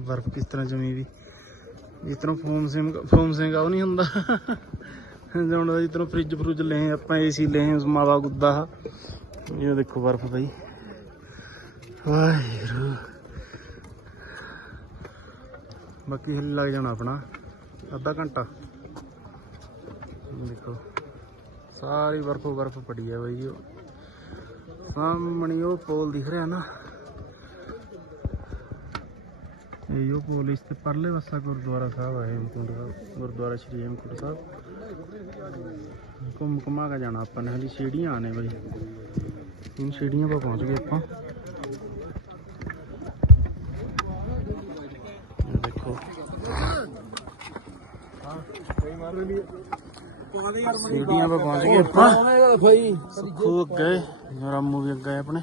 ਬਰਫ਼ ਕਿਸ ਤਰ੍ਹਾਂ ਜਮੀ ਵੀ? ਜਿਸ ਤਰ੍ਹਾਂ ਫੋਮ ਸਿੰਘ ਫੋਮ ਸਿੰਘ ਆ ਉਹ ਨਹੀਂ ਹੁੰਦਾ। ਜਿਉਂ ਜਿਸ ਤਰ੍ਹਾਂ ਫ੍ਰਿਜ ਫਰੁਜ ਲੈ ਆਪਾਂ ਏਸੀ ਲੈ ਮਾਵਾ ਗੁੱਦਾ। ਇਹ ਦੇਖੋ ਬਰਫ਼ ਬਈ। ਵਾਹਿਗੁਰੂ। ਬਾਕੀ ਹਲੇ ਲੱਗ ਜਾਣਾ ਆਪਣਾ। ਅੱਧਾ ਘੰਟਾ। ਦੇਖੋ। ਸਾਰੀ ਬਰਫ਼ ਬਰਫ਼ ਪੜੀ ਹੈ ਬਈ ਉਹ। ਸਾਹਮਣੇ ਉਹ ਪੋਲ ਦਿਖ ਰਿਹਾ ਨਾ। ਇਹ ਉਹ ਤੇ ਪਰਲੇ ਵਸਾ ਗੁਰਦੁਆਰਾ ਸਾਹਿਬ ਹੈ ਹੇਮਕੁੰਟ ਸਾਹਿਬ, ਗੁਰਦੁਆਰਾ ਸ਼੍ਰੀ ਹੇਮਕੁੰਟ ਸਾਹਿਬ। ਘੁੰਮ ਘੁਮਾ ਕੇ ਜਾਣਾ ਆਪਾਂ ਨੇ ਹਲੀ ਸੀੜੀਆਂ ਆਣੇ ਬਈ। ਇਨ ਸੀੜੀਆਂ 'ਤੇ ਪਹੁੰਚ ਗਏ ਆਪਾਂ। ਦੇਖੋ। ਸੀੜੀਆਂ 'ਤੇ ਪਹੁੰਚ ਗਏ ਆਪਾਂ। ਸੁੱਖੂ ਅੱਗੇ, ਰਾਮੂ ਵੀ ਅੱਗੇ ਆਪਣੇ।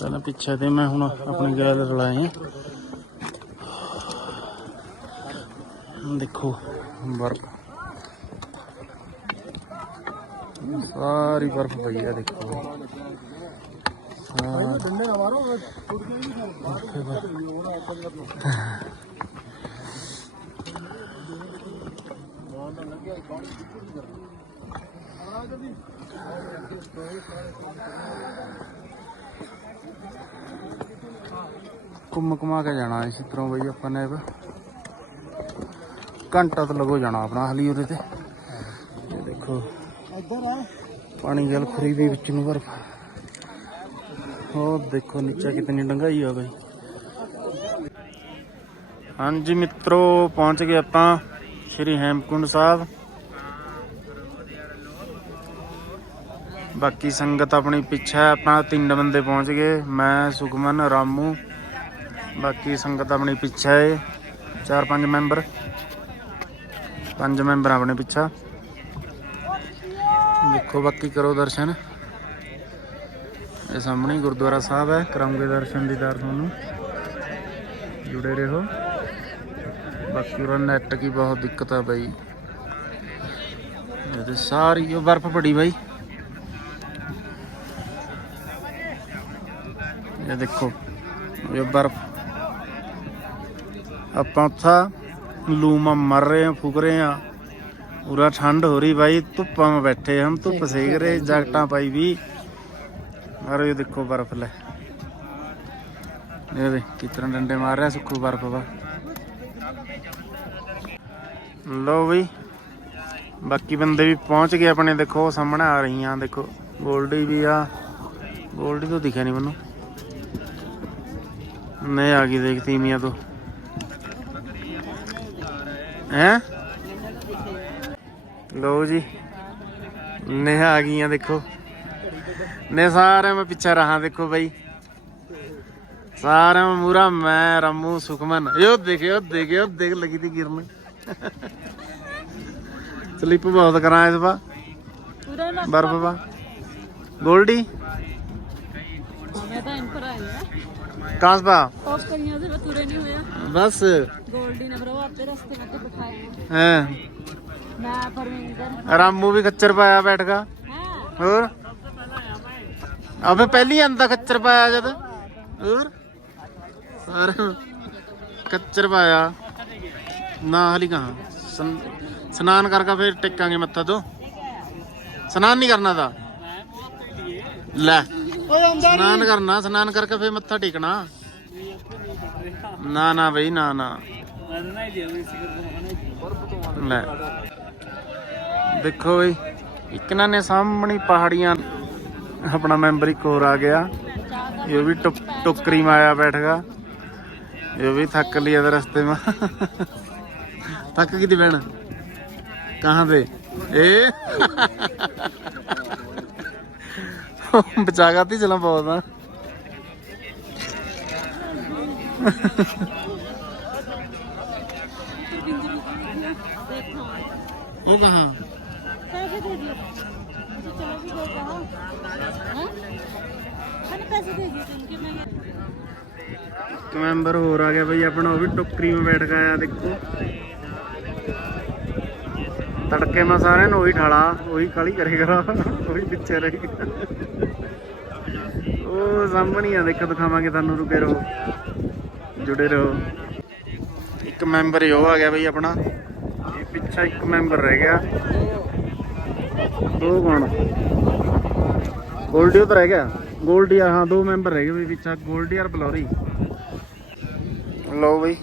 ਪਹਿਲਾਂ ਪਿੱਛੇ ਤੇ ਮੈਂ ਹੁਣ ਆਪਣੀ ਗੈਲ ਰਲਾਏ ਆ। ਦੇਖੋ, ਬਰਫ। ਸਾਰੀ ਬਰਫ ਪਈ ਆ, ਦੇਖੋ। ਡੰਡੇ ਨਾ ਮਾਰੋ ਘੁੰਮ ਘੁਮਾ ਕੇ ਜਾਣਾ ਇਸੇ ਤਰ੍ਹਾਂ ਬਈ ਆਪਾਂ ਨੇ। ਘੰਟਾ ਤਾਂ ਲੱਗੋ ਜਾਣਾ ਆਪਣਾ ਹਲੀ ਉਹਦੇ ਤੇ। ਇਹ ਦੇਖੋ ਇੱਧਰ ਆ। ਪਾਣੀ ਜਲ ਖਰੀ ਦੇ ਵਿੱਚ ਨੂੰ ਬਰਫ। ਉਹ ਦੇਖੋ ਨੀਚੇ ਕਿਤਨੀ ਡੰਗਾਈ ਆ ਬਈ। ਹਾਂਜੀ ਮਿੱਤਰੋ ਪਹੁੰਚ ਗਏ ਆਪਾਂ ਸ਼੍ਰੀ ਹੈਮਕੁੰਡ ਸਾਹਿਬ। ਬਾਕੀ ਸੰਗਤ ਆਪਣੀ ਪਿੱਛੇ ਹੈ, ਆਪਾਂ ਤਿੰਨ ਬੰਦੇ ਪਹੁੰਚ ਗਏ ਮੈਂ ਸੁਖਮਨ ਰਾਮੂ। ਬਾਕੀ ਸੰਗਤ ਆਪਣੀ ਪਿੱਛੇ ਚਾਰ ਪੰਜ ਮੈਂਬਰ। ਪੰਜ ਮੈਂਬਰ ਆਪਣੇ ਪਿੱਛਾ। ਦੇਖੋ ਬਾਕੀ ਕਰੋ ਦਰਸ਼ਨ। ਇਹ ਸਾਹਮਣੇ ਗੁਰਦੁਆਰਾ ਸਾਹਿਬ ਹੈ ਕਰਾਂਗੇ ਦਰਸ਼ਨ ਦੀਦਾਰ ਤੁਹਾਨੂੰ। ਜੁੜੇ ਰਹੋ। ਬਾਕੀ ਉਹ ਨੈਟ ਕੀ ਬਹੁਤ ਦਿੱਕਤ ਆ ਬਾਈ। ਤੇ ਸਾਰੀ ਉਹ ਬਰਫ਼ ਪੜੀ ਬਾਈ। ਇਹ ਦੇਖੋ, ਇਹ ਬਰਫ਼। ਆਪਾਂ ਉੱਥਾ लूमा मर रहे हैं फूक रहे हैं पूरा ठंड हो रही भाई धुप्पा में बैठे हम धुप सेक रहे जैकटा पाई भी और ये देखो बर्फ ले ये कितना डंडे मार रहा सुखू बर्फ का ਲੋ ਵੀ ਬਾਕੀ ਬੰਦੇ ਵੀ ਪਹੁੰਚ ਗਏ ਆਪਣੇ ਦੇਖੋ ਸਾਹਮਣੇ ਆ ਰਹੀਆਂ ਦੇਖੋ 골ਡੀ ਵੀ ਆ 골ਡੀ ਤੋਂ ਦਿਖਿਆ ਨਹੀਂ ਮੈਨੂੰ ਨਹੀਂ ਆ ਗਈ ਦੇਖ ਤੀਮੀਆਂ ਤੋਂ ਹੈ? ਲੋ ਜੀ। ਨੇਹਾ ਆ ਗਈਆਂ ਦੇਖੋ। ਨੇ ਸਾਰੇ ਮੈਂ ਪਿੱਛੇ ਰਹਾ ਦੇਖੋ ਬਾਈ। ਸਾਰਾ ਮੂਰਾ ਮੈਂ ਰਮੂ ਸੁਖਮਨ। ਯੋ ਦੇਖਿਓ ਦੇਖਿਓ ਦੇਖ ਲੱਗੀ ਦੀ ਗਿਰਨ ਸਲਿੱਪ ਬਹੁਤ ਕਰਾਂ ਇਸ ਵਾਰ। ਬਰਫ ਵਾ। ਗੋਲਡੀ? ਮੈਂ ਤਾਂ ਐਂਕਰ ਕਰੀਆਂ ਦੇ ਬਤੂਰੇ ਨਹੀਂ ਹੋਇਆ। ਬਸ। ਗੋਲਡੀ ਨੇ ਬਰੋ ਆਪੇ ਰਸਤੇ ਵਿੱਚ ਬਿਠਾਇਆ ਹਾਂ। ਮੈਂ ਪਰਮਿੰਦਰ ਰਾਮੂ ਵੀ ਖੱਚਰ ਪਾਇਆ ਬੈਠ ਗਾ ਹੋਰ? ਅਬੇ ਪਹਿਲੀ ਅੰਦਾ ਖੱਚਰ ਪਾਇਆ ਜਦ? ਹੋਰ? ਸਰ ਖੱਚਰ ਪਾਇਆ। ਨਾ ਹਲੀ ਕਹਾ? ਸਨਾਨ ਕਰਕੇ ਫਿਰ ਟਿਕਾਂਗੇ ਮੱਥਾ ਤੋਂ। ਸਨਾਨ ਨਹੀਂ ਕਰਨਾ ਤਾਂ। ਲੈ। ਸਨਾਨ ਕਰਨਾ ਸਨਾਨ ਕਰਕੇ ਫਿਰ ਮੱਥਾ ਟੇਕਣਾ। ਨਾ ਨਾ ਬਈ, ਨਾ ਨਾ। ਲੈ। ਦੇਖੋ ਬਈ ਇੱਕ ਨਾ ਨੇ ਸਾਹਮਣੀ ਪਹਾੜੀਆਂ, ਆਪਣਾ ਮੈਂਬਰ ਇੱਕ ਹੋਰ ਆ ਗਿਆ। ਇਹ ਵੀ ਟੁਕ, ਟੁਕਰੀ ਮਾਇਆ ਬੈਠਗਾ। ਇਹ ਵੀ ਥੱਕ ਲਿਆ ਤੇ ਰਸਤੇ ਮਾ। ਥੱਕ ਗਈ ਤੀ ਬਹਿਣ ਕਹਾਂ ਤੇ? ਇਹ। ਬਚਾ ਕਰਤੀ, ਚਲਾਂ ਬਹੁਤ ਉਹ ਕਹਾਂ? ਪੈਸੇ ਮੈਂਬਰ ਹੋਰ ਆ ਗਿਆ ਬਈ, ਆਪਣਾ ਉਹ ਵੀ ਟੋਕਰੀ ਮੇ ਬੈਠ ਗਿਆ ਆ, ਦੇਖੋ। ਤੜਕੇ ਮੈਂ ਸਾਰਿਆਂ ਨੂੰ ਉਹੀ ਠਾਲਾ, ਉਹੀ ਕਾਲੀ ਕਰੇਗਾ, ਉਹੀ ਪਿੱਛੇ ਰਹੇਗਾ। ਉਹ ਸਾਹਮਣੇ ਆ, ਦੇਖੋ, ਦਿਖਾਵਾਂਗੇ ਤੁਹਾਨੂੰ, ਰੁਕੇ ਰਹੋ, ਜੁੜੇ ਰਹੋ। ਇੱਕ ਮੈਂਬਰ ਹੀ ਉਹ ਆ ਗਿਆ ਬਈ ਆਪਣਾ। ਇਹ ਪਿੱਛਾ ਇੱਕ ਮੈਂਬਰ ਰਹਿ ਗਿਆ। ਉਹ ਕੌਣ? ਗੋਲਡੀ ਉਹ ਰਹਿ ਗਿਆ। ਗੋਲਡੀ ਹਾਂ, ਦੋ ਮੈਂਬਰ ਰਹਿ ਗਏ ਬਈ ਪਿੱਛਾ। ਗੋਲਡੀ ਔਰ ਬਲੌਰੀ। ਲਓ ਬਈ,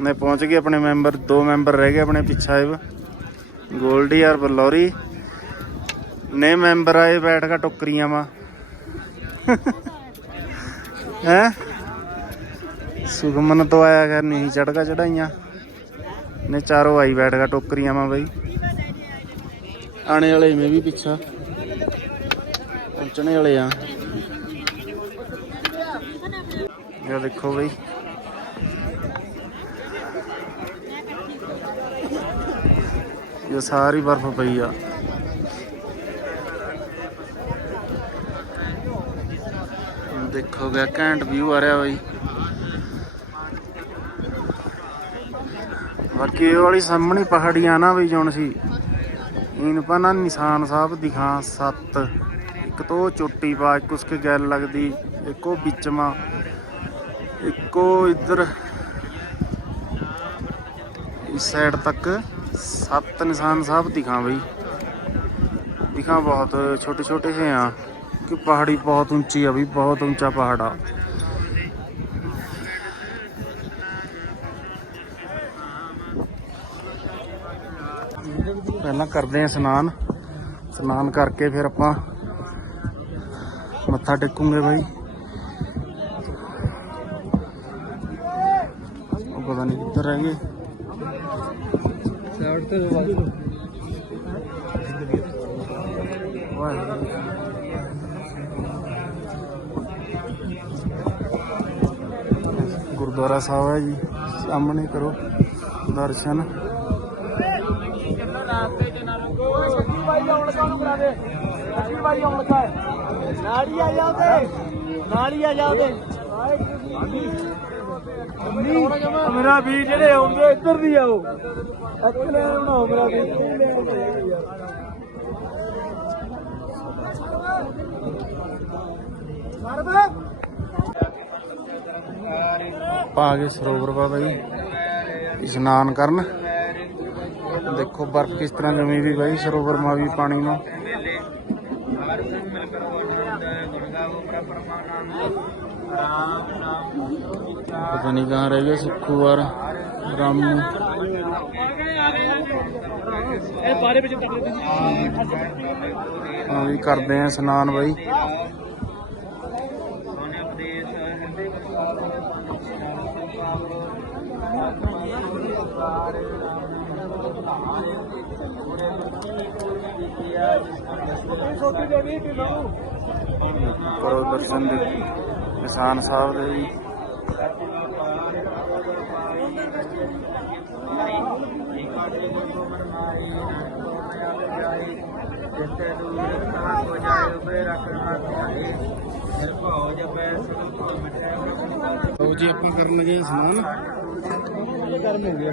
ਨੇ ਪਹੁੰਚ ਗਏ ਆਪਣੇ ਮੈਂਬਰ, ਦੋ ਮੈਂਬਰ ਰਹਿ ਗਏ ਆਪਣੇ ਪਿੱਛਾ ਇਹ। ਗੋਲਡੀ ਔਰ ਬਲੌਰੀ। ਨੇ ਮੈਂਬਰ ਆਏ, ਬੈਠ ਕੇ ਟੋਕਰੀਆਂ ਮਾ ਹੈ ਸੁਖਮਨ ਤੋਂ ਆਇਆ ਕਰ ਨਹੀਂ ਚੜਕਾ ਚੜਾਈਆਂ ਨੇ ਚਾਰੋਂ ਆਈ ਬੈਠ ਟੋਕਰੀਆਂ ਮਾ ਬਈ। ਆਣੇ ਵਾਲੇ ਮੈਂ ਵੀ ਪਿੱਛਾ। ਪਹੁੰਚਣੇ ਵਾਲੇ ਆ। ਇਹ ਦੇਖੋ ਬਈ। ਇਹ ਸਾਰੀ ਬਰਫ਼ ਪਈ ਆ। ਦੇਖੋ ਗਿਆ, ਘੈਂਟ ਵਿਊ ਆ ਰਿਹਾ ਬਾਈ। ਬਾਕੀ ਇਹ ਵਾਲੀ ਸਾਹਮਣੇ ਪਹਾੜੀਆਂ ਨਾ ਬਈ ਜਣ ਸੀ। ਇਨਪਨਾ ਨਿਸ਼ਾਨ ਸਾਹਿਬ ਦਿਖਾ, ਸੱਤ। ਇੱਕ ਤੋਂ ਚੋਟੀ ਪਾ, ਇੱਕ ਉਸਕੇ ਗੈਲ ਲੱਗਦੀ, ਇੱਕੋ ਵਿੱਚਮਾ, ਇੱਕੋ ਇੱਧਰ। ਇਸ ਸਾਈਡ ਤੱਕ ਸੱਤ ਨਿਸ਼ਾਨ ਸਾਹਿਬ ਦਿਖਾ ਬਈ। ਦਿਖਾ ਬਹੁਤ ਛੋਟੇ ਛੋਟੇ ਜਿਹੇ ਆ। कि पहाड़ी बहुत ऊंची है अभी बहुत ऊंचा पहाड़ है ਪਹਿਲਾਂ ਕਰਦੇ ਆ ਇਸ਼ਨਾਨ ਇਸ਼ਨਾਨ ਕਰਕੇ ਫਿਰ ਆਪਾਂ ਮੱਥਾ ਟੇਕੂਗੇ ਬਾਈ ਉਹ ਪਤਾ ਨਹੀਂ ਕਿੱਧਰ ਰਹਿ ਗਏ ਗੁਰਦੁਆਰਾ ਸਾਹਿਬ ਹੈ ਜੀ ਸਾਹਮਣੇ ਕਰੋ ਦਰਸ਼ਨ। ਨਾੜੀ ਆ ਜਾਓ ਤੇ ਨਾੜੀ ਆ ਜਾਓ ਤੇ ਮੇਰਾ ਵੀਰ ਜਿਹੜੇ ਆਉਂਦੇ ਇੱਧਰ ਦੀ ਆਓ। ਇੱਥੇ ਲੈ ਆਉਣਾ ਮੇਰਾ ਵੀਰ ਪਾ ਕੇ ਸਰੋਵਰ ਬਾਬਾ ਜੀ, ਇਸ਼ਨਾਨ ਕਰਨ। ਦੇਖੋ ਬਰਫ਼ ਕਿਸ ਤਰ੍ਹਾਂ ਜਮੀ ਵੀ ਬਾਈ, ਸਰੋਵਰ ਮਾ ਵੀ ਪਾਣੀ ਨੂੰ। ਪਤਾ ਨਹੀਂ ਕਹਾਂ ਰਹਿ ਗਏ ਸੁੱਖੂ ਰਾਮ ਨੂੰ। ਇਹ ਬਾਰੇ ਵਿੱਚ ਤੱਕ ਹਾਂ ਵੀ ਕਰਦੇ ਆ ਇਸ਼ਨਾਨ ਬਾਈ। ਕਰੋ ਦਰਸ਼ਨ ਦੇ ਨਿਸ਼ਾਨ ਸਾਹਿਬ ਦੇ ਜੀ ਲਓ ਜੀ ਆਪਾਂ ਕਰਨ ਲੱਗੇ ਇਸ਼ਨਾਨ ਗਰਮ ਹੋ ਗਿਆ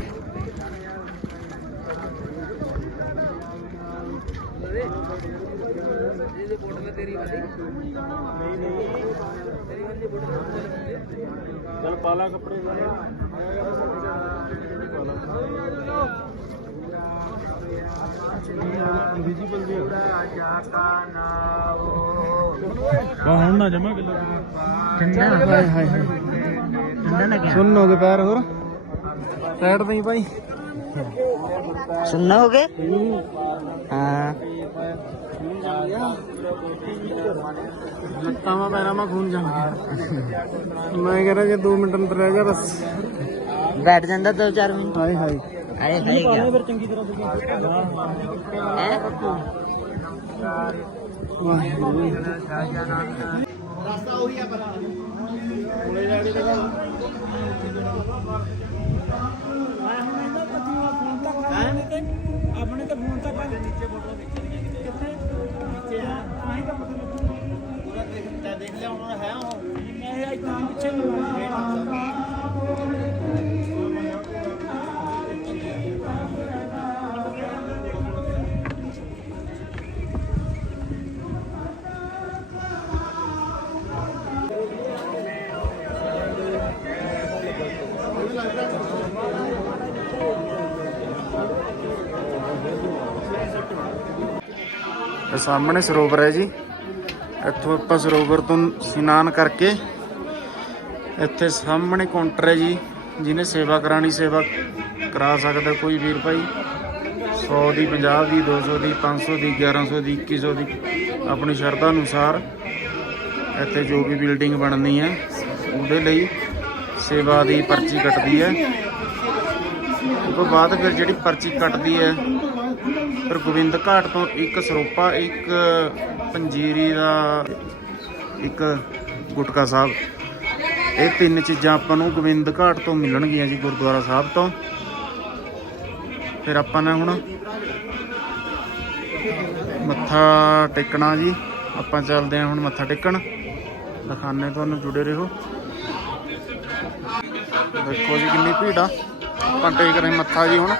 ਚਲ ਪਾਲਾ ਕੱਪੜੇ ਵਿਜ਼ੀਬਲ ਵੀ ਹੁਣ ਨਾ ਜਮਾ ਕਿਲੋ ਠੰਡਾ ਹਾਏ ਹਾਏ ਹਾਏ। ਠੰਡਾ ਹੋ ਗਏ ਪੈਰ ਹੋਰ। ਸਾਈਡ ਨਹੀਂ ਭਾਈ। ਸੁਣਨਾ ਹੋ ਗਏ ਹਾਂ ਲੱਤਾਂ ਮਾ ਪੈਰਾਂ ਮਾ ਖੂਨ ਜਮ ਗਿਆ ਮੈਂ ਕਹਿ ਰਿਹਾ ਜੇ 2 ਮਿੰਟ ਅੰਦਰ ਰਹਿ ਗਿਆ ਬਸ ਬੈਠ ਜਾਂਦਾ 2-4 ਮਿੰਟ ਹਾਏ ਹਾਏ ਆਏ ਹਾਏ ਗਿਆ ਫਿਰ ਚੰਗੀ ਤਰ੍ਹਾਂ ਤੁਸੀਂ ਹੈ ਵਾਹਿਗੁਰੂ ਰਸਤਾ ਉਹੀ ਆ ਪਰ ਕੋਲੇ ਜਾ ਕੇ ਦਿਖਾ ਮੈਂ ਹੁਣ ਇਹਨਾਂ ਪੱਤੀਆਂ ਫੋਨ ਤੱਕ ਤੇ ਆਪਣੇ ਤੇ ਫੋਨ ਤੱਕ ਨੀਚੇ ਫੋਟੋ ਦੇਖਣੀ ਕਿੱਥੇ? ਨੀਚੇ ਆ। ਆਹੀਂ ਤਾਂ ਪਤਾ ਪੂਰਾ ਦੇਖ ਤੈ ਦੇਖ ਲਿਆ ਉਹਨਾਂ ਹੈ ਉਹ। ਮੈਂ ਇਦਾਂ ਪਿੱਛੇ ਨੂੰ ਸਾਹਮਣੇ ਸਰੋਵਰ ਹੈ ਜੀ। ਇੱਥੋਂ ਆਪਾਂ ਸਰੋਵਰ ਤੋਂ ਇਸ਼ਨਾਨ ਕਰਕੇ ਇੱਥੇ ਸਾਹਮਣੇ ਕਾਊਂਟਰ ਹੈ ਜੀ, ਜਿਹਨੇ ਸੇਵਾ ਕਰਾਣੀ ਸੇਵਾ ਕਰਾ ਸਕਦਾ ਕੋਈ ਵੀਰ ਭਾਈ। 100 ਦੀ 50 ਦੀ 200 ਦੀ 500 ਦੀ 1100 ਦੀ 2100 ਦੀ, ਆਪਣੀ ਸ਼ਰਧਾ ਅਨੁਸਾਰ ਇੱਥੇ ਜੋ ਵੀ ਬਿਲਡਿੰਗ ਬਣਨੀ ਹੈ, ਉਹਦੇ ਲਈ ਸੇਵਾ ਦੀ ਪਰਚੀ ਕੱਟਦੀ ਹੈ। ਉਸ ਤੋਂ ਬਾਅਦ ਫਿਰ ਜਿਹੜੀ ਪਰਚੀ ਕੱਟਦੀ ਹੈ ਫਿਰ ਗੋਬਿੰਦ ਘਾਟ ਤੋਂ ਇੱਕ ਸਰੋਪਾ, ਇੱਕ ਪੰਜੀਰੀ ਦਾ ਇੱਕ ਗੁਟਕਾ ਸਾਹਿਬ। ਇਹ ਤਿੰਨ ਚੀਜ਼ਾਂ ਆਪਾਂ ਨੂੰ ਗੋਬਿੰਦ ਘਾਟ ਤੋਂ ਮਿਲਣਗੀਆਂ ਜੀ ਗੁਰਦੁਆਰਾ ਸਾਹਿਬ ਤੋਂ। ਫਿਰ ਆਪਾਂ ਨੇ ਹੁਣ ਮੱਥਾ ਟੇਕਣਾ ਜੀ। ਆਪਾਂ ਚੱਲਦੇ ਹਾਂ ਹੁਣ ਮੱਥਾ ਟੇਕਣ। ਦਿਖਾਣੇ ਤੁਹਾਨੂੰ ਜੁੜੇ ਰਹੋ। ਦੇਖੋ ਜੀ ਕਿੰਨੀ ਭੀੜ ਆ। ਆਪਾਂ ਟੇਕ ਰਹੇ ਮੱਥਾ ਜੀ ਹੁਣ।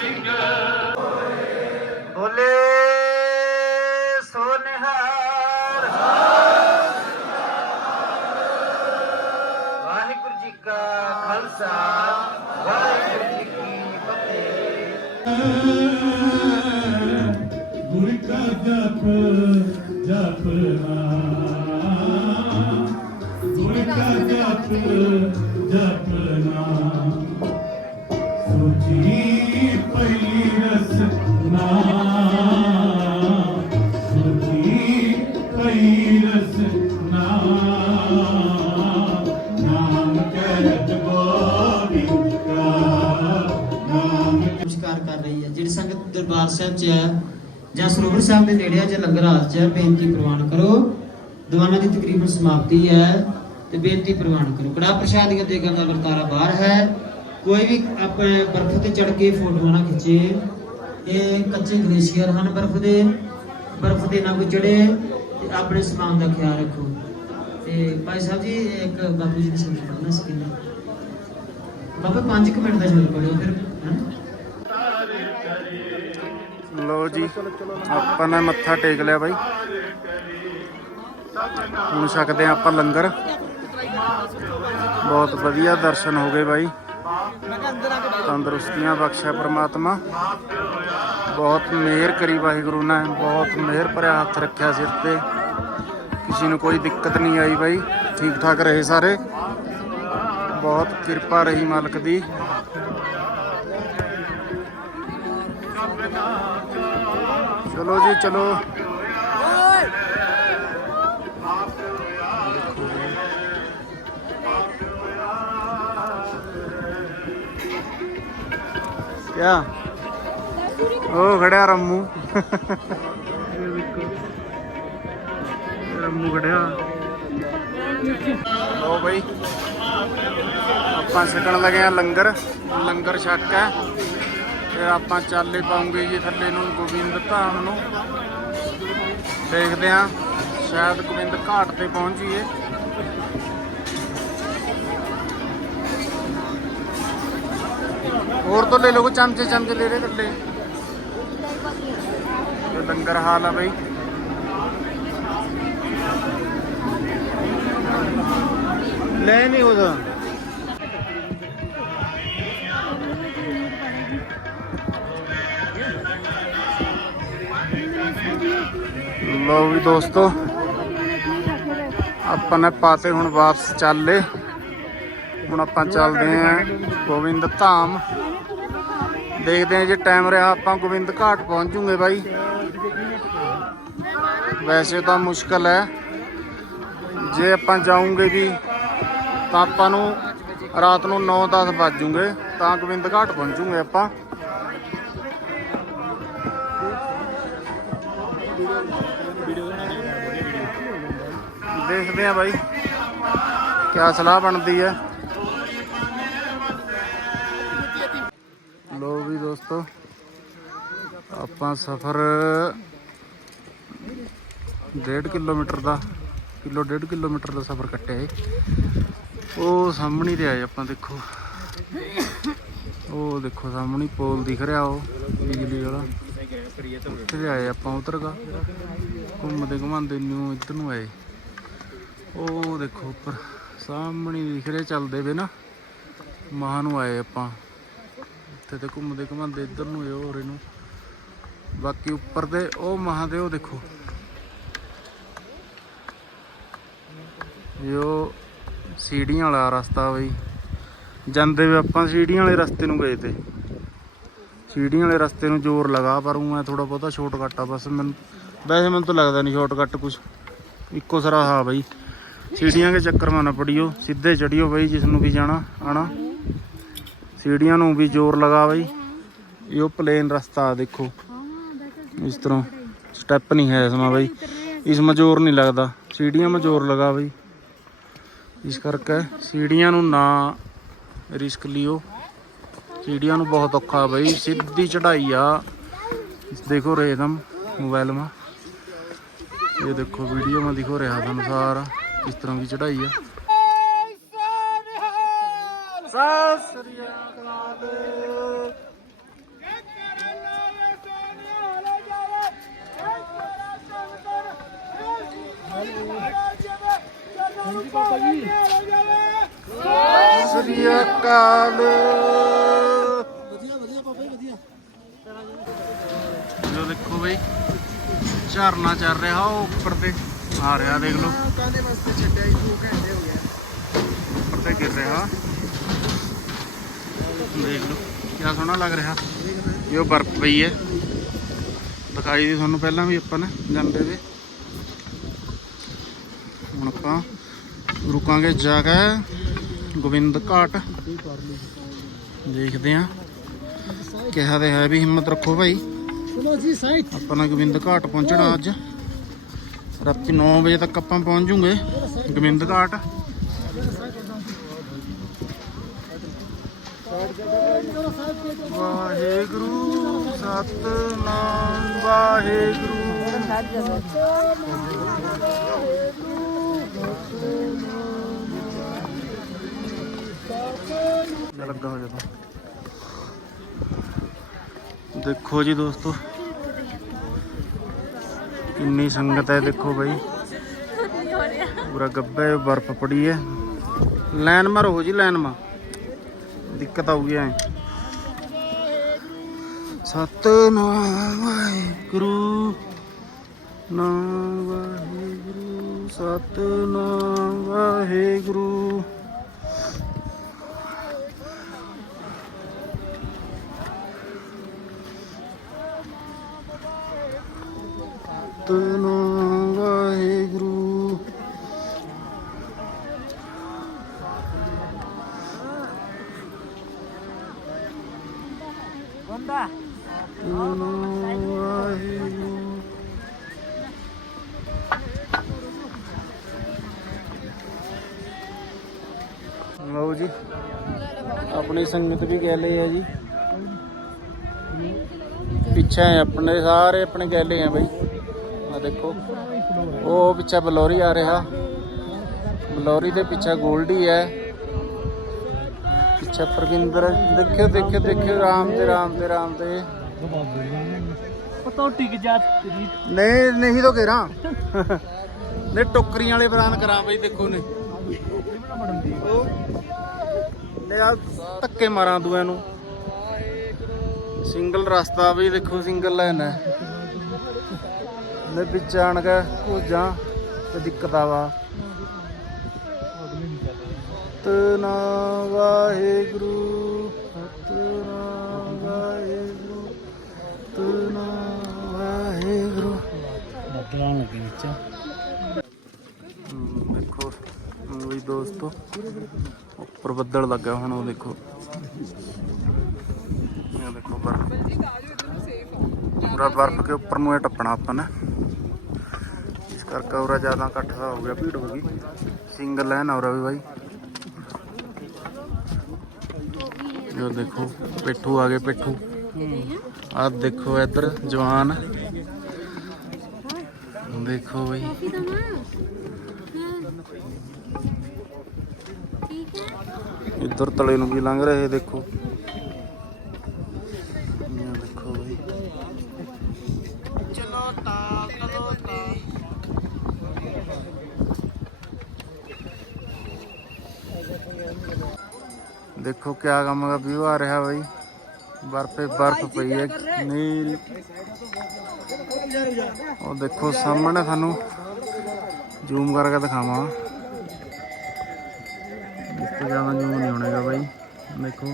singer. ਦੇ ਨੇੜੇ ਹੈ ਲੰਗਰ ਹਾਲ 'ਚ ਹੈ। ਬੇਨਤੀ ਪ੍ਰਵਾਨ ਕਰੋ। ਦੀਵਾਨਾਂ ਦੀ ਤਕਰੀਬਨ ਸਮਾਪਤੀ ਹੈ ਤੇ ਬੇਨਤੀ ਪ੍ਰਵਾਨ ਕਰੋ। ਕੜਾ ਪ੍ਰਸ਼ਾਦ ਦੀਆਂ ਦੇਗਾਂ ਦਾ ਵਰਤਾਰਾ ਬਾਹਰ ਹੈ। ਕੋਈ ਵੀ ਆਪਣੇ ਬਰਫ਼ ਤੇ ਚੜ ਕੇ ਫੋਟੋਆਂ ਨਾ ਖਿੱਚੇ। ਇਹ ਕੱਚੇ ਗਲੇਸ਼ੀਅਰ ਹਨ ਬਰਫ਼ ਦੇ। ਬਰਫ਼ ਦੇ ਨਾ ਕੋਈ ਚੜੇ ਤੇ ਆਪਣੇ ਸਮਾਨ ਦਾ ਖਿਆਲ ਰੱਖੋ। ਤੇ ਭਾਈ ਸਾਹਿਬ ਜੀ, ਇੱਕ ਬਾਪੂ ਜੀ ਦੀ ਸ਼ਬਦ ਪੜਨਾ ਸੀ ਕਿੰਨਾ? ਬਾਬਾ 5 ਮਿੰਟ ਦਾ ਸ਼ਬਦ ਪੜਿਓ ਫਿਰ ਹੈਂ? ਲਓ ਜੀ, ਆਪਾਂ ਨੇ ਮੱਥਾ ਟੇਕ ਲਿਆ ਬਾਈ। ਹੁਣ ਛਕਦੇ ਹਾਂ ਆਪਾਂ ਲੰਗਰ। ਬਹੁਤ ਵਧੀਆ ਦਰਸ਼ਨ ਹੋ ਗਏ ਬਾਈ। ਤੰਦਰੁਸਤੀਆਂ ਬਖਸ਼ਿਆ ਪ੍ਰਮਾਤਮਾ। ਬਹੁਤ ਮਿਹਰ ਕਰੀ ਵਾਹਿਗੁਰੂ ਨੇ, ਬਹੁਤ ਮਿਹਰ ਭਰਿਆ ਹੱਥ ਰੱਖਿਆ ਸਿਰ ਤੇ। ਕਿਸੇ ਨੂੰ ਕੋਈ ਦਿੱਕਤ ਨਹੀਂ ਆਈ ਬਾਈ। ਠੀਕ ਠਾਕ ਰਹੇ ਸਾਰੇ। ਬਹੁਤ ਕਿਰਪਾ ਰਹੀ ਮਾਲਕ ਦੀ। ਚਲੋ ਜੀ ਚਲੋ ਕਿਆ ਉਹ ਖੜਿਆ ਰੰਮੂ ਇਹ ਦੇਖੋ ਇਹ ਰੰਮੂ ਖੜਿਆ ਲੋ ਬਈ ਆਪਾਂ ਛਕਣ ਲੱਗੇ ਆ ਲੰਗਰ ਲੰਗਰ ਛਕ ਹੈ ਫਿਰ ਆਪਾਂ ਚਾਲੇ ਪਾਉਂਗੇ ਜੀ ਥੱਲੇ ਨੂੰ ਗੋਬਿੰਦ ਧਾਮ ਨੂੰ। ਦੇਖਦੇ ਆ ਸ਼ਾਇਦ ਗੋਬਿੰਦ ਘਾਟ ਤੇ ਪਹੁੰਚ ਜੀਏ ਹੋਰ ਤੋਂ ਲੈ ਲਓ ਚਮਚੇ ਚਮਚੇ ਲੈ ਰਹੇ ਥੱਲੇ। ਇਹ ਲੰਗਰ ਹਾਲ ਆ ਬਈ। ਲੈ ਨਹੀਂ ਉਹਦਾ ਲਓ ਵੀ ਦੋਸਤੋ, ਆਪਾਂ ਨੇ ਪਾਤੇ ਹੁਣ ਵਾਪਸ ਚੱਲੇ। ਹੁਣ ਆਪਾਂ ਚੱਲਦੇ ਆਂ ਗੋਬਿੰਦ ਧਾਮ। ਦੇਖਦੇ ਆਂ ਜੇ ਟਾਈਮ ਰਿਹਾ ਆਪਾਂ ਗੋਬਿੰਦ ਘਾਟ ਪਹੁੰਚ ਜੂਗੇ ਬਾਈ। ਵੈਸੇ ਤਾਂ ਮੁਸ਼ਕਲ ਹੈ। ਜੇ ਆਪਾਂ ਜਾਉਂਗੇ ਵੀ, ਤਾਂ ਆਪਾਂ ਨੂੰ ਰਾਤ ਨੂੰ 9-10 ਵੱਜ ਜੂਗੇ, ਤਾਂ ਗੋਬਿੰਦ ਘਾਟ ਪਹੁੰਚੂਗੇ ਆਪਾਂ। ਦੇਖਦੇ ਆ ਬਾਈ। ਕਿਆ ਸਲਾਹ ਬਣਦੀ ਹੈ ਲੋ ਵੀ ਦੋਸਤੋ, ਆਪਾਂ ਸਫ਼ਰ 1.5 ਕਿਲੋਮੀਟਰ ਦਾ, ਕਿਲੋ 1.5 ਕਿਲੋਮੀਟਰ ਦਾ ਸਫ਼ਰ ਕੱਟਿਆ ਏ। ਉਹ ਸਾਹਮਣੇ ਤੇ ਆਏ ਆਪਾਂ ਦੇਖੋ। ਉਹ ਦੇਖੋ ਸਾਹਮਣੇ ਪੋਲ ਦਿਖ ਰਿਹਾ ਉਹ, ਬਿਜਲੀ ਵਾਲਾ। ਉੱਥੇ ਆਏ ਆਪਾਂ ਉਤਰਗਾ ਘੁੰਮਦੇ ਘੁਮਾਉਂਦੇ ਨੂੰ ਇੱਧਰ ਨੂੰ ਆਏ। ਉਹ ਦੇਖੋ ਉੱਪਰ, ਸਾਹਮਣੇ ਦਿਖ ਰਿਹਾ ਚੱਲਦੇ ਵੇ ਨਾ। ਮਹਾਂ ਨੂੰ ਆਏ ਆਪਾਂ। ਇੱਥੇ ਤੇ ਘੁੰਮਦੇ ਘੁਮਾਉਂਦੇ ਇੱਧਰ ਨੂੰ ਆਏ ਹੋਰ ਇਹਨੂੰ। ਬਾਕੀ ਉੱਪਰ ਦੇ ਉਹ ਮਹਾਂ ਦੇ ਉਹ ਦੇਖੋ। ਜੋ ਸੀੜੀਆਂ ਵਾਲਾ ਰਸਤਾ ਬਈ। ਜਾਂਦੇ ਵੀ ਆਪਾਂ ਸੀੜੀਆਂ ਵਾਲੇ ਰਸਤੇ ਨੂੰ ਗਏ ਤੇ। ਸੀੜੀਆਂ ਵਾਲੇ ਰਸਤੇ ਨੂੰ ਜ਼ੋਰ ਲਗਾ ਪਰ ਉਹ ਮੈਂ ਥੋੜਾ ਬਹੁਤਾ ਸ਼ਾਰਟਕਟ ਆ ਬਸ। ਮੈਨੂੰ ਵੈਸੇ ਮੈਨੂੰ ਤਾਂ ਲੱਗਦਾ ਨਹੀਂ ਸ਼ਾਰਟਕਟ ਕੁਛ। ਇੱਕੋ ਸਰਾ ਹਾਂ ਬਈ। ਸੀੜੀਆਂ ਦੇ ਚੱਕਰ ਮਾ ਨਾ ਪੜਿਓ, ਸਿੱਧੇ ਚੜਿਓ ਬਈ, ਜਿਸ ਨੂੰ ਵੀ ਜਾਣਾ, ਆਣਾ। ਸੀੜੀਆਂ ਨੂੰ ਵੀ ਜ਼ੋਰ ਲਗਾ ਬਈ। ਇਹ ਉਹ ਪਲੇਨ ਰਸਤਾ ਦੇਖੋ। ਇਸ ਤਰ੍ਹਾਂ ਸਟੈਪ ਨਹੀਂ ਹੈ ਇਸਮਾ ਬਈ। ਇਸ ਜ਼ੋਰ ਨਹੀਂ ਲੱਗਦਾ। ਸੀੜੀਆਂ ਮਾ ਜ਼ੋਰ ਲਗਾ ਬਈ। ਇਸ ਕਰਕੇ ਸੀੜੀਆਂ ਨੂੰ ਨਾ ਰਿਸਕ ਲਿਓ। ਸੀੜੀਆਂ ਨੂੰ ਬਹੁਤ ਔਖਾ ਬਈ। ਸਿੱਧੀ ਚੜਾਈ ਆ। ਦੇਖੋ ਰੇਦਮ ਮੋਬਾਈਲ ਮਾ। ਇਹ ਦੇਖੋ ਵੀਡੀਓ ਮਾ ਦਿਖੋ ਰਿਹਾ ਤੁਹਾਨੂੰ ਸਾਰਾ। ਕਿਸ ਤਰ੍ਹਾਂ ਦੀ ਚੜਾਈ ਆ? ਸ੍ਰੀ ਅਕਾਲ ਸਤਿ ਸ੍ਰੀ ਅਕਾਲ। ਜੋ ਦੇਖੋ ਬਈ ਝਰਨਾ ਚੱਲ ਰਿਹਾ ਉਹ ਉੱਪਰ ਤੇ ਆ ਰਿਹਾ ਦੇਖ ਲਓ। ਕਾਹਦੇ ਵਾਸਤੇ ਛੱਡਿਆ 2 ਘੰਟੇ ਹੋ ਗਏ। ਉੱਪਰ ਤੇ ਗਿਰ ਰਿਹਾ? ਦੇਖ ਲਓ ਕਿਆ ਸੋਹਣਾ ਲੱਗ ਰਿਹਾ। ਇਹ ਬਰਫ਼ ਪਈ ਹੈ। ਦਿਖਾਈ ਦੀ ਤੁਹਾਨੂੰ ਪਹਿਲਾਂ ਵੀ ਆਪਾਂ ਨੇ ਜਾਂਦੇ ਵੇ ਹੁਣ ਆਪਾਂ ਰੁਕਾਂਗੇ ਜਾ ਕੇ ਗੋਬਿੰਦ ਘਾਟ। ਦੇਖਦੇ ਆ ਕਿਹਾ ਤੇ ਹੈ ਵੀ ਹਿੰਮਤ ਰੱਖੋ ਭਾਈ। ਚਲੋ ਜੀ ਆਪਾਂ ਨੇ ਗੋਬਿੰਦ ਘਾਟ ਪਹੁੰਚਣਾ ਅੱਜ। ਰਾਤੀ 9 ਵਜੇ ਤੱਕ ਆਪਾਂ ਪਹੁੰਚ ਜੂਗੇ ਗੋਬਿੰਦ ਘਾਟ ਵਾਹਿਗੁਰੂ ਸਤਨਾਮ ਵਾਹਿਗੁਰੂ ਇਹ ਲੱਗਾ ਹੋ ਜਾਂਦਾ ਦੇਖੋ ਜੀ ਦੋਸਤੋ ਕਿੰਨੀ ਸੰਗਤ ਹੈ ਦੇਖੋ ਬਾਈ। ਪੂਰਾ ਗੱਬੇ, ਬਰਫ਼ ਪੜੀ ਹੈ। ਲਾਈਨ ਮਾ ਰਹੋ ਜੀ ਲਾਈਨ ਮਾ ਦਿੱਕਤ ਆਊਗੀ ਐ। ਸਤਨਾਮ ਵਾਹਿਗੁਰੂ, ਨਾਮ ਵਾਹਿਗੁਰੂ, ਸਤਨਾਮ ਵਾਹਿਗੁਰੂ। ਸਤਨਾਮ ਵਾਹਿਗੁਰੂ। ਬੰਦਾ ਸਤਨਾਮ ਵਾਹਿਗੁਰੂ। ਲਓ ਜੀ ਆਪਣੀ ਸੰਗਤ ਵੀ ਗੈਲੇ ਆ ਜੀ। ਪਿੱਛੇ ਆਪਣੇ ਸਾਰੇ ਆਪਣੇ ਗੈਲੇ ਆ ਬਈ। ਆ ਦੇਖੋ। ਉਹ ਪਿੱਛੇ ਬਲੌਰੀ ਆ ਰਿਹਾ। ਬਲੌਰੀ ਦੇ ਪਿੱਛੇ ਗੋਲਡੀ ਹੈ। ਪਿੱਛੇ ਪ੍ਰਵਿੰਦਰ ਦੇਖਿਓ ਦੇਖਿਓ ਦੇਖਿਓ। ਰਾਮ ਤੇ ਰਾਮ ਤੇ ਰਾਮ ਤੇ ਪਤੋ ਟਿਕ ਜਾ ਨਹੀਂ ਨਹੀਂ ਤਾਂ ਘੇਰਾ ਨੇ ਟੋਕਰੀਆਂ ਵਾਲੇ ਬਰਾਨ ਕਰਾਂ ਬਈ ਦੇਖੋ ਨੇ ਲੈ ਆ ਧੱਕੇ ਮਾਰਾਂ ਦੂਆਂ ਨੂੰ। ਸਿੰਗਲ ਰਸਤਾ ਵੀ ਦੇਖੋ ਸਿੰਗਲ ਲਾਈਨ ਹੈ। ਨੇ ਵਿੱਚ ਆਣ ਕੇ ਕੋਜਾਂ ਤੇ ਦਿੱਕਤ ਆਵਾ ਸਤਨਾਮ ਵਾਹਿਗੁਰੂ ਸਤਨਾਮ ਵਾਹਿਗੁਰੂ ਸਤਨਾਮ ਵਾਹਿਗੁਰੂ ਲੱਗਿਆ ਲੱਗੇ ਵਿੱਚ ਦੇਖੋ ਵੀ ਦੋਸਤੋ, ਉੱਪਰ ਬੱਦਲ ਲੱਗਾ ਹੁਣ ਉਹ ਦੇਖੋ। ਇਹ ਦੇਖੋ ਬਰਫ। ਪੂਰਾ ਬਰਫ ਕੇ ਉੱਪਰ ਨੂੰ ਇਹ ਟੱਪਣਾ ਆਪਾਂ ਨੇ। ਕਰਕੇ ਉਰਾ ਜ਼ਿਆਦਾ ਇਕੱਠ ਦਾ ਹੋ ਗਿਆ ਭੀੜ ਹੋ ਗਈ। ਸਿੰਗਲ ਲਾਈਨ ਔਰਾ ਵੀ ਬਾਈ। ਇਹ ਦੇਖੋ ਪਿੱਠੂ ਆ ਗਏ ਪਿੱਠੂ। ਆਹ ਦੇਖੋ ਇੱਧਰ ਜਵਾਨ। ਦੇਖੋ ਬਾਈ। ਇੱਧਰ ਤਲੇ ਨੂੰ ਵੀ ਲੰਘ ਰਹੇ ਦੇਖੋ ਇਹ ਦੇਖੋ ਬਈ ਚਲੋ ਤਾ ਚਲੋ ਤਾ ਦੇਖੋ ਕਿਆ ਕੰਮ ਦਾ ਵਿਊ ਆ ਰਿਹਾ ਬਈ। ਬਰਫੇ ਬਰਫ ਪਈ ਹੈ ਨੀਲ। ਉਹ ਦੇਖੋ ਸਾਹਮਣੇ ਤੁਹਾਨੂੰ ਜ਼ੂਮ ਕਰਕੇ ਦਿਖਾਵਾਂ। ਇਸ ਤੋਂ ਜ਼ਿਆਦਾ ਜ਼ੂਮ ਨਹੀਂ ਹੋਣੇਗਾ ਬਾਈ। ਦੇਖੋ।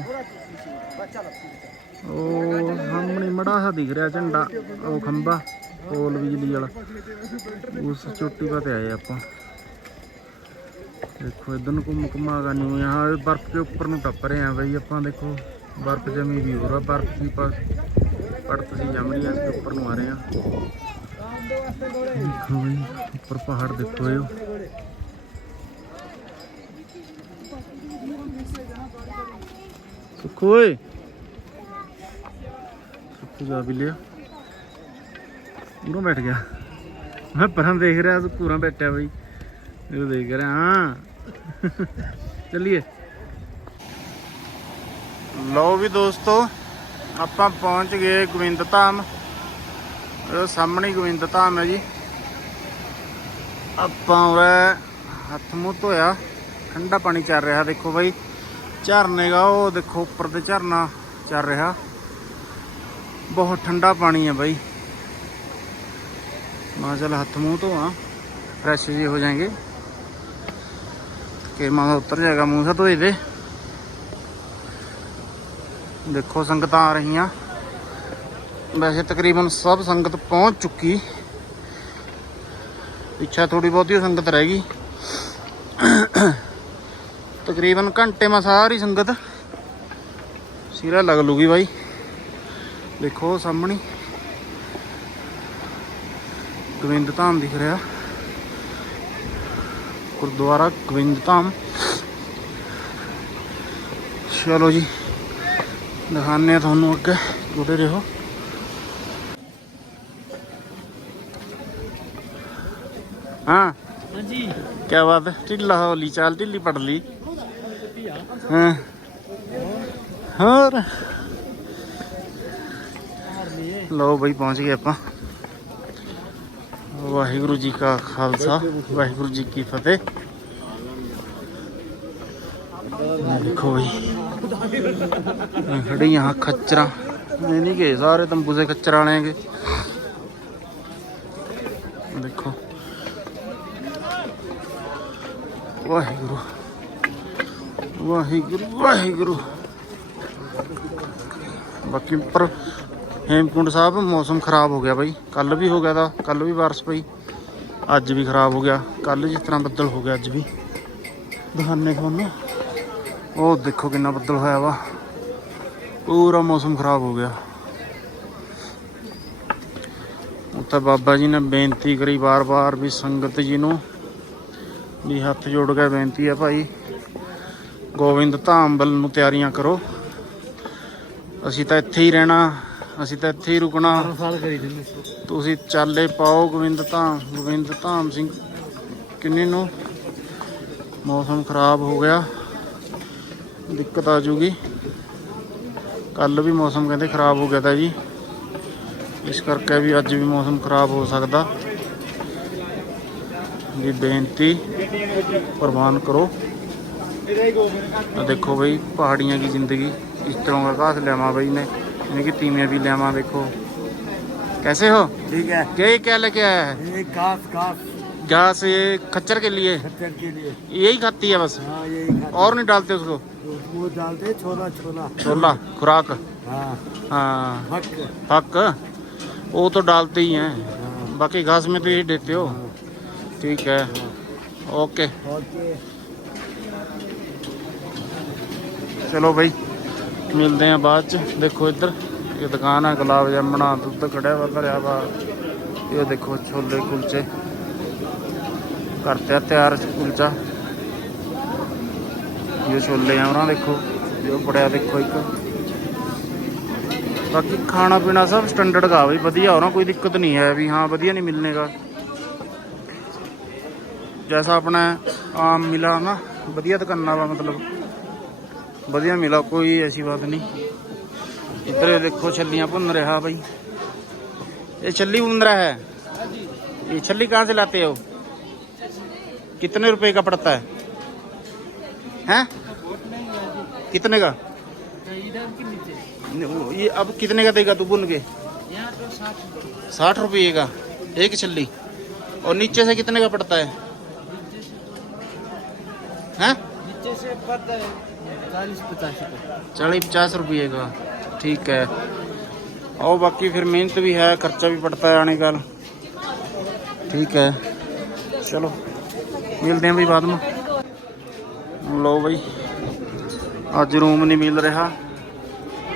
ਉਹ ਸਾਹਮਣੇ ਮੜਾ ਸਾ ਦਿਖ ਰਿਹਾ ਝੰਡਾ ਉਹ ਖੰਭਾ ਪੋਲ ਬਿਜਲੀ ਵਾਲਾ। ਉਸ ਚੋਟੀ ਪਾ ਤੇ ਆਏ ਆਪਾਂ। ਦੇਖੋ, ਇਧਰ ਨੂੰ ਘੁੰਮ ਘੁਮਾ ਗਾ ਨੂੰ ਯਹਾਂ ਬਰਫ਼ ਦੇ ਉੱਪਰ ਨੂੰ ਟੱਪ ਰਹੇ ਆ ਬਈ ਆਪਾਂ, ਦੇਖੋ। ਬਰਫ਼ ਜਮੀ ਵੀ ਹੋ ਰਿਹਾ ਬਰਫ਼ ਦੀ ਪਾਸ ਪੜਤ ਦੀ ਜਮ ਰਹੀ ਹੈ ਇਸ ਉੱਪਰ ਨੂੰ ਆ ਰਹੇ ਆ ਬਈ, ਉੱਪਰ ਪਹਾੜ ਦੇਖੋ ਇਹ। ਸੁਖੋਏ ਸੁਖੂ ਜਾ ਵੀ ਲਿਆ। ਉਰੋਂ ਬੈਠ ਗਿਆ। ਮੈਂ ਪਰਾਂ ਦੇਖ ਰਿਹਾ ਸੁਖੂਰਾ ਬੈਠਿਆ ਬਈ। ਇਹ ਦੇਖ ਰਿਹਾ, ਹਾਂ। ਚੱਲੀਏ। ਲਓ ਵੀ ਦੋਸਤੋ, ਆਪਾਂ ਪਹੁੰਚ ਗਏ ਗੋਬਿੰਦ ਧਾਮ। ਇਹ ਸਾਹਮਣੇ ਗੋਬਿੰਦ ਧਾਮ ਹੈ ਜੀ। ਆਪਾਂ ਉਰੇ ਹੱਥ ਮੂੰਹ ਧੋਇਆ। ਠੰਡਾ ਪਾਣੀ ਚੱਲ ਰਿਹਾ, ਦੇਖੋ ਬਾਈ। ਝਰਨੇਗਾ ਉਹ ਦੇਖੋ ਉੱਪਰ ਤੇ ਝਰਨਾ ਚੱਲ ਰਿਹਾ। ਬਹੁਤ ਠੰਡਾ ਪਾਣੀ ਹੈ ਬਾਈ। ਮੈਂ ਚਲ ਹੱਥ ਮੂੰਹ ਧੋਆਂ ਫਰੈਸ਼ ਜੀ ਹੋ ਜਾਣਗੇ ਕਿ ਮਾਂ ਉਤਰ ਜਾਏਗਾ, ਮੂੰਹ ਸਾ ਧੋਏ ਦੇ। ਦੇਖੋ ਸੰਗਤਾਂ ਆ ਰਹੀਆਂ। ਵੈਸੇ ਤਕਰੀਬਨ ਸਭ ਸੰਗਤ ਪਹੁੰਚ ਚੁੱਕੀ। ਪਿੱਛਾ ਥੋੜੀ ਬਹੁਤੀ ਸੰਗਤ ਰਹਿ ਗਈ। ਤਕਰੀਬਨ ਘੰਟੇ ਮਾ ਸਾਰੀ ਸੰਗਤ ਸਿਰਾ ਲੱਗ ਲੂਗੀ ਬਾਈ। ਦੇਖੋ ਸਾਹਮਣੇ। ਗੋਬਿੰਦ ਧਾਮ ਦਿਖ ਰਿਹਾ। ਗੁਰਦੁਆਰਾ ਗੋਬਿੰਦ ਧਾਮ। ਚਲੋ ਜੀ ਦਿਖਾਣੇ ਆ ਤੁਹਾਨੂੰ ਅੱਗੇ ਜੁੜੇ ਰਹੋ। ਹਾਂ। ਹਾਂਜੀ। ਕੀ ਬਾਤ ਹੈ ਢਿੱਲਾ ਹੋਲੀ ਚਾਲ ਢਿੱਲੀ ਪੜ ਲਈ। ਹਾਂ। ਹੋਰ। ਲਓ ਬਈ ਪਹੁੰਚ ਗਏ ਆਪਾਂ। ਵਾਹਿਗੁਰੂ ਜੀ ਕਾ ਖਾਲਸਾ, ਵਾਹਿਗੁਰੂ ਜੀ ਕੀ ਫਤਿਹ। ਦੇਖੋ ਭਾਈ ਖੜੇ ਯਹਾਂ ਖੱਚਰਾ। ਨਹੀਂ ਨਹੀਂ ਗਏ ਸਾਰੇ ਤੰਬੂ ਦੇ ਖੱਚਰ ਵਾਲੇ ਹੈਗੇ। ਦੇਖੋ। ਵਾਹਿਗੁਰੂ ਵਾਹਿਗੁਰੂ ਵਾਹਿਗੁਰੂ। ਬਾਕੀ ਪਰ ਹੇਮਕੁੰਡ ਸਾਹਿਬ, ਮੌਸਮ ਖਰਾਬ ਹੋ ਗਿਆ ਬਾਈ। ਕੱਲ ਵੀ ਹੋ ਗਿਆ ਤਾਂ ਕੱਲ ਵੀ ਬਾਰਿਸ਼ ਪਈ। ਅੱਜ ਵੀ ਖਰਾਬ ਹੋ ਗਿਆ। ਕੱਲ ਜਿਸ ਤਰ੍ਹਾਂ ਬੱਦਲ ਹੋ ਗਿਆ ਅੱਜ ਵੀ। ਦਿਖਾਣੇ ਤੁਹਾਨੂੰ। ਉਹ ਦੇਖੋ ਕਿੰਨਾ ਬੱਦਲ ਹੋਇਆ ਵਾ। ਪੂਰਾ ਮੌਸਮ ਖਰਾਬ ਹੋ ਗਿਆ। ਤਾਂ ਬਾਬਾ ਜੀ ਨੇ ਬੇਨਤੀ ਕਰੀ ਵਾਰ-ਵਾਰ ਵੀ ਸੰਗਤ ਜੀ ਨੂੰ ਵੀ ਹੱਥ ਜੋੜ ਕੇ ਬੇਨਤੀ ਹੈ ਭਾਈ। ਗੋਬਿੰਦ ਧਾਮ ਵੱਲ ਨੂੰ ਤਿਆਰੀਆਂ ਕਰੋ। ਅਸੀਂ ਤਾਂ ਇੱਥੇ ਹੀ ਰਹਿਣਾ। ਅਸੀਂ ਤਾਂ ਇੱਥੇ ਹੀ ਰੁਕਣਾ। ਸਾਲ ਕਰੀ ਦਿੰਦੇ ਤੁਸੀਂ ਚਾਲੇ ਪਾਓ ਗੋਬਿੰਦ ਧਾਮ ਗੋਬਿੰਦ ਧਾਮ ਸਿੰਘ ਕਿੰਨੇ ਨੂੰ? ਮੌਸਮ ਖਰਾਬ ਹੋ ਗਿਆ। ਦਿੱਕਤ ਆ ਜੂਗੀ। ਕੱਲ ਵੀ ਮੌਸਮ ਕਹਿੰਦੇ ਖਰਾਬ ਹੋ ਗਿਆ ਤਾਂ ਜੀ। ਇਸ ਕਰਕੇ ਵੀ ਅੱਜ ਵੀ ਮੌਸਮ ਖਰਾਬ ਹੋ ਸਕਦਾ। ਵੀ ਬੇਨਤੀ ਪ੍ਰਵਾਨ ਕਰੋ। ਆ ਦੇਖੋ ਬਈ ਪਹਾੜੀਆਂ ਦੀ ਜ਼ਿੰਦਗੀ ਇਸ ਤਰ੍ਹਾਂ ਦਾ ਘਾਸ ਲਿਆਵਾਂ ਬਈ ਨੇ। ये कितनी लेमा देखो। कैसे हो? ठीक है। यही क्या लेके आया है? घास ये खच्चर के लिए? यही खाती है बस? हाँ, और नहीं डालते उसको? छोला खुराक। हाँ।, हाँ। वो तो डालते ही है। हाँ। बाकी घास में तो यही देते हो। ठीक है। ओके। ओके। चलो भाई। ਮਿਲਦੇ ਆ ਬਾਅਦ ਚ। ਦੇਖੋ ਇੱਧਰ, ਇਹ ਦੁਕਾਨ ਆ, ਗੁਲਾਬ ਜਾਮਣਾ, ਦੁੱਧ ਖੜਿਆ ਵਾ, ਭਰਿਆ ਵਾ। ਇਹ ਦੇਖੋ ਛੋਲੇ ਕੁਲਚੇ। ਕਰਤੇ ਆ ਤਿਆਰ ਕੁਲਚਾ। ਇਹ ਛੋਲੇ ਆ, ਉਹਨਾਂ ਦੇਖੋ। ਇਹ ਬੜਿਆ ਦੇਖੋ ਇੱਕ। ਬਾਕੀ ਖਾਣਾ ਪੀਣਾ ਸਭ ਸਟੈਂਡਰਡ ਦਾ ਬਈ, ਵਧੀਆ। ਹੋ ਕੋਈ ਦਿੱਕਤ ਨਹੀਂ ਹੈ ਵੀ ਹਾਂ, ਵਧੀਆ ਨਹੀਂ ਮਿਲਨੇਗਾ ਜੈਸਾ ਆਪਣਾ ਆਮ ਮਿਲਾ ਨਾ, ਵਧੀਆ ਦੁਕਾਨਾਂ ਵਾ ਮਤਲਬ। बढ़िया मिला कोई ऐसी बात नहीं इधर देखो छलियाँ भुन रहा भाई ये छली भुन रहा है ये छली कहाँ से लाते हो कितने रुपए का पड़ता है हैं कितने का ये अब कितने का देगा तू भुन के साठ रुपये का एक छली और नीचे से कितने का पड़ता है हैं नीचे से पड़ता है चालीस पचास रुपये चालीस पचास रुपये का ठीक है और बाकी फिर मेहनत भी है खर्चा भी पड़ता है आने का ठीक है चलो मिलते हैं भाई बाद में लो भाई आज रूम नहीं मिल रहा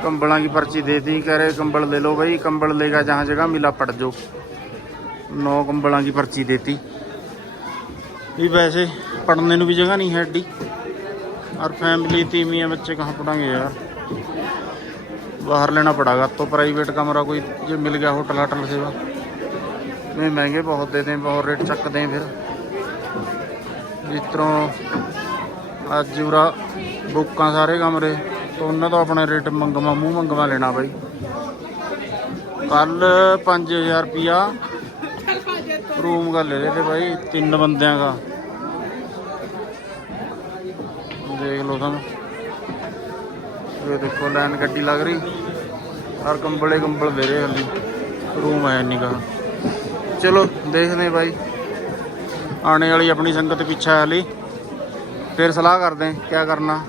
कंबलों की पर्ची दे दी कह रहे कंबल ले लो भाई कंबल लेगा जहाँ जगह मिला पड़ जाओ नौ कंबलों की पर्ची देती भी वैसे पढ़ने ਨੂੰ ਵੀ ਜਗ੍ਹਾ ਨਹੀਂ ਹੈ ਐਡੀ और फैमिली तीमी है बच्चे कहाँ पढ़ेंगे यार बाहर लेना पड़ेगा तो प्राइवेट कमरा कोई जो मिल गया होटल होटल सेवा में महंगे बहुत देते हैं बहुत रेट चकते हैं फिर जिस तरह ਅੱਜ ਉਰਾ ਬੁੱਕਾਂ ਸਾਰੇ ਕਮਰੇ ਤਾਂ ਉਹਨਾਂ ਤੋਂ ਆਪਣੇ ਰੇਟ ਮੰਗਵਾ ਮੂੰਹ ਮੰਗਵਾ ਲੈਣਾ ਬਾਈ ਕੱਲ 5000 ਰੁਪਿਆ ਰੂਮ ਦਾ ਲੈ ਲਏ ਤੇ ਬਾਈ ਤਿੰਨ ਬੰਦਿਆਂ ਦਾ ਦੇਖ ਲਓ ਤੁਹਾਨੂੰ ਇਹ ਦੇਖੋ, ਲਾਈਨ ਗੱਡੀ ਲੱਗ ਰਹੀ। ਔਰ ਕੰਬਲੇ ਕੰਬਲ ਵੇਰੇ ਹਲੀ ਰੂਮ ਆਇਆ ਨਿਗਾ ਚਲੋ, ਦੇਖਦੇ ਬਾਈ। ਆਣੇ ਵਾਲੀ ਆਪਣੀ ਸੰਗਤ ਪਿੱਛਾ ਹਲੀ ਫਿਰ ਸਲਾਹ ਕਰਦੇ ਕੀ ਕਰਨਾ।